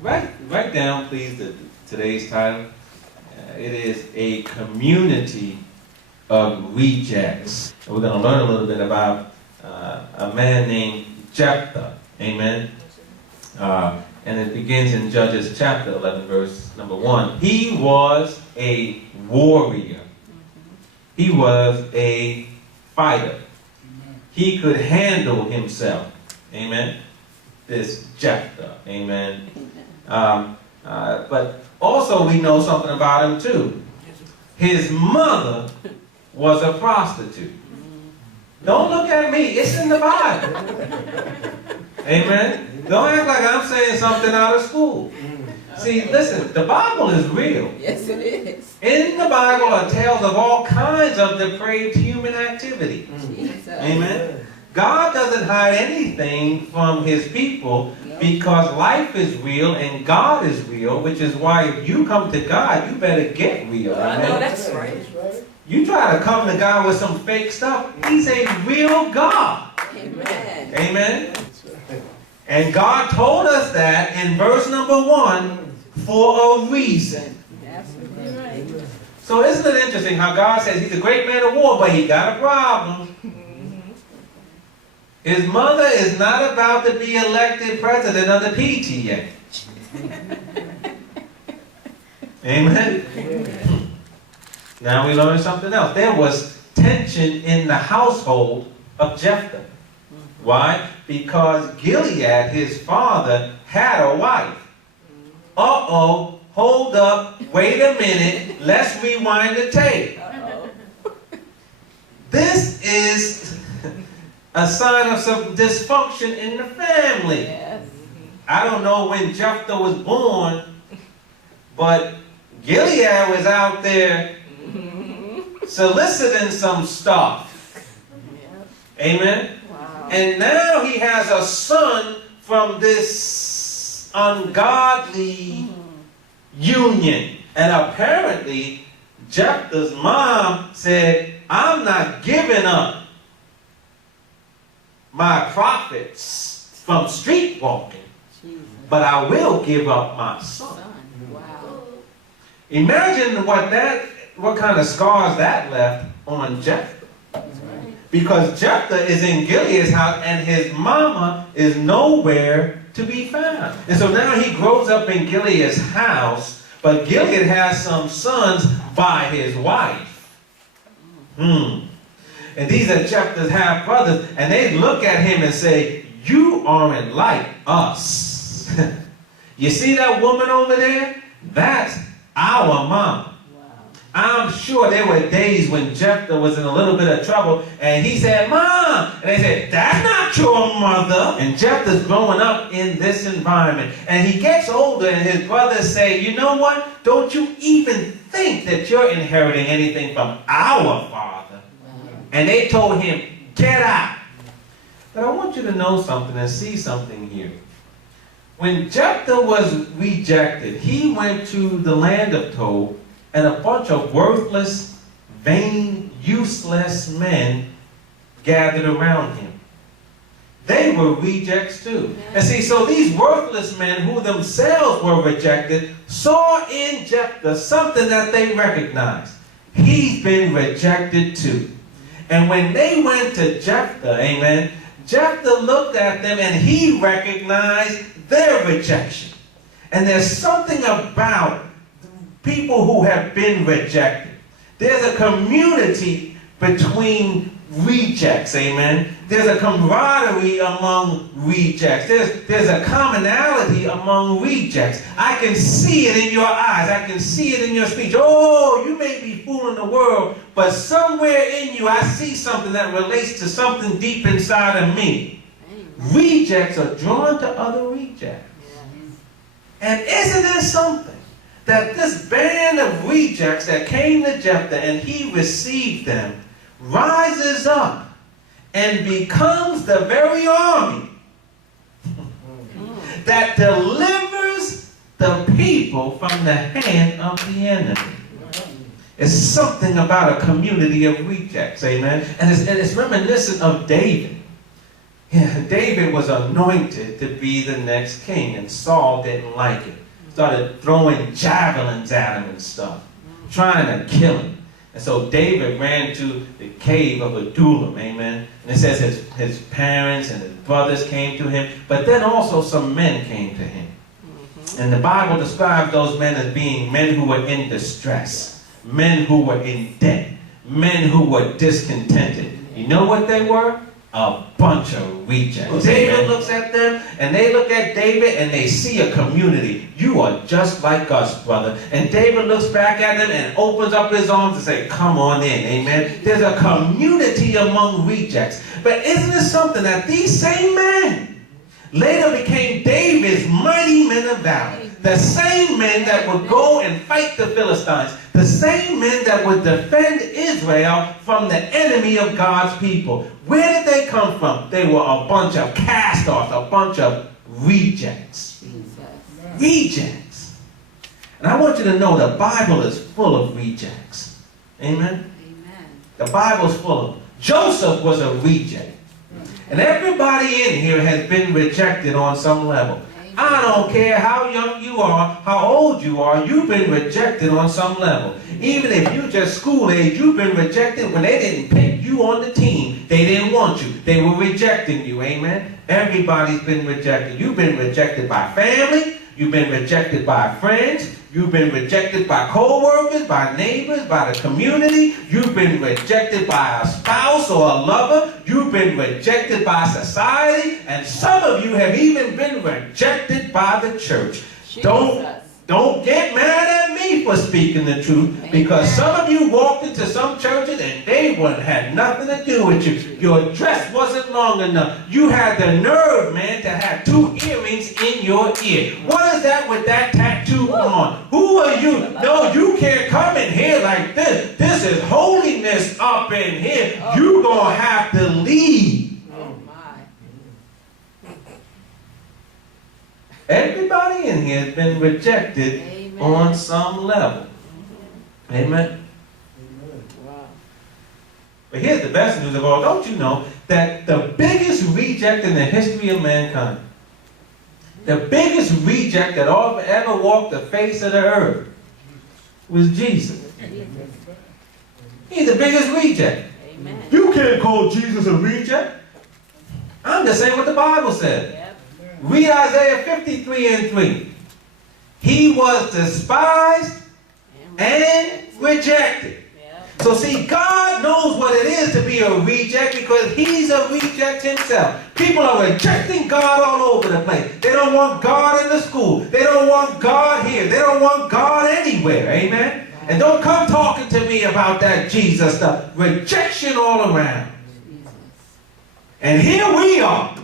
Write down, please, today's title. It is a community of rejects. We're going to learn a little bit about a man named Jephthah. Amen. And it begins in Judges chapter 11, verse number 1. He was a warrior. He was a fighter. He could handle himself. Amen. This Jephthah. Amen. But also we know something about him too. His mother was a prostitute. Don't look at me. It's in the Bible. Amen. Don't act like I'm saying something out of school. See, listen, the Bible is real. Yes, it is. In the Bible are tales of all kinds of depraved human activity. Jesus. Amen. God doesn't hide anything from his people because life is real and God is real, which is why if you come to God, you better get real. I know that's right. You try to come to God with some fake stuff, he's a real God. Amen. Amen. And God told us that in verse number 1 for a reason. Absolutely right. So isn't it interesting how God says he's a great man of war, but he got a problem. His mother is not about to be elected president of the PTA. Amen? Now we learn something else. There was tension in the household of Jephthah. Why? Because Gilead, his father, had a wife. Uh-oh, hold up, wait a minute, let's rewind the tape. This is a sign of some dysfunction in the family. Yes. I don't know when Jephthah was born, but Gilead was out there soliciting some stuff. Amen? Wow. And now he has a son from this ungodly union. And apparently, Jephthah's mom said, I'm not giving up my profits from street walking, but I will give up my son. Wow. Imagine what kind of scars that left on Jephthah. Because Jephthah is in Gilead's house and his mama is nowhere to be found. And so now he grows up in Gilead's house, but Gilead has some sons by his wife. And these are Jephthah's half-brothers, and they look at him and say, you aren't like us. You see that woman over there? That's our mama. I'm sure there were days when Jephthah was in a little bit of trouble, and he said, Mom! And they said, that's not your mother. And Jephthah's growing up in this environment. And he gets older, and his brothers say, you know what? Don't you even think that you're inheriting anything from our father. And they told him, get out. But I want you to know something and see something here. When Jephthah was rejected, he went to the land of Tob, and a bunch of worthless, vain, useless men gathered around him. They were rejects too. And see, so these worthless men who themselves were rejected saw in Jephthah something that they recognized. He's been rejected too. And when they went to Jephthah, amen, Jephthah looked at them and he recognized their rejection. And there's something about people who have been rejected. There's a community between rejects, amen. There's a camaraderie among rejects. There's a commonality among rejects. I can see it in your eyes. I can see it in your speech. Oh, you may be fooling the world, but somewhere in you I see something that relates to something deep inside of me. Rejects are drawn to other rejects. And isn't there something that this band of rejects that came to Jephthah and he received them rises up and becomes the very army that delivers the people from the hand of the enemy. It's something about a community of rejects, amen? And it's reminiscent of David. David was anointed to be the next king, and Saul didn't like it. Started throwing javelins at him and stuff, trying to kill him. And so David ran to the cave of Adullam, amen. And it says his parents and his brothers came to him, but then also some men came to him. And the Bible describes those men as being men who were in distress, men who were in debt, men who were discontented. You know what they were? A bunch of rejects. David looks at them, and they look at David, and they see a community. You are just like us, brother. And David looks back at them and opens up his arms and says, come on in, amen. There's a community among rejects. But isn't it something that these same men later became David's mighty men of valor? The same men that would go and fight the Philistines. The same men that would defend Israel from the enemy of God's people. Where did they come from? They were a bunch of cast-offs, a bunch of rejects. Rejects. And I want you to know the Bible is full of rejects. Amen? Amen. The Bible's full of them. Joseph was a reject. And everybody in here has been rejected on some level. I don't care how young you are, how old you are, you've been rejected on some level. Even if you're just school age, you've been rejected when they didn't pick you on the team. They didn't want you. They were rejecting you, amen? Everybody's been rejected. You've been rejected by family. You've been rejected by friends. You've been rejected by co-workers, by neighbors, by the community. You've been rejected by a spouse or a lover. You've been rejected by society. And some of you have even been rejected by the church. Don't get mad at me for speaking the truth, because some of you walked into some churches and they had nothing to do with you. Your dress wasn't long enough. You had the nerve, man, to have 2 earrings in your ear. What is that with that tattoo on? Who are you? No, you can't come in here like this. This is holiness up in here. You're going to have to leave. Oh, my. Everybody in here has been rejected on some level. Amen. Wow. But here's the best news of all. Don't you know that the biggest reject in the history of mankind, the biggest reject that ever walked the face of the earth, was Jesus. He's the biggest reject. Amen. You can't call Jesus a reject. I'm just saying what the Bible said. Yep. Read Isaiah 53:3. He was despised and rejected. Yep. So see, God knows what it is to be a reject, because he's a reject himself. People are rejecting God all over the place. They don't want God in the school. They don't want God here. They don't want God anywhere. Amen? And don't come talking to me about that Jesus stuff. Rejection all around. And here we are.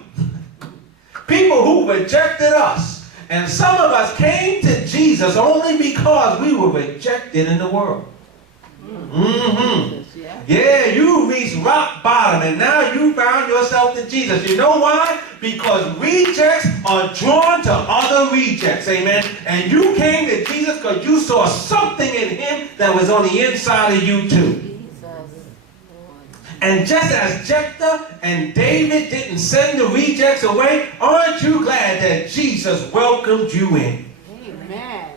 People who rejected us. And some of us came to Jesus only because we were rejected in the world. Yeah, you reached rock bottom and now you found yourself to Jesus. You know why? Because rejects are drawn to other rejects. Amen. And you came to Jesus because you saw something in him that was on the inside of you too. And just as Jephthah and David didn't send the rejects away, aren't you glad that Jesus welcomed you in? Amen.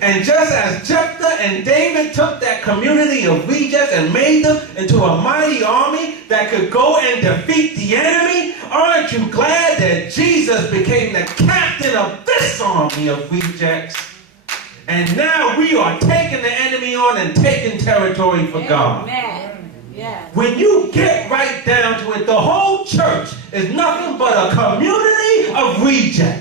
And just as Jephthah and David took that community of rejects and made them into a mighty army that could go and defeat the enemy, aren't you glad that Jesus became the captain of this army of rejects? And now we are taking the enemy on and taking territory for God. Amen. Yes. When you get right down to it, the whole church is nothing but a community of rejects.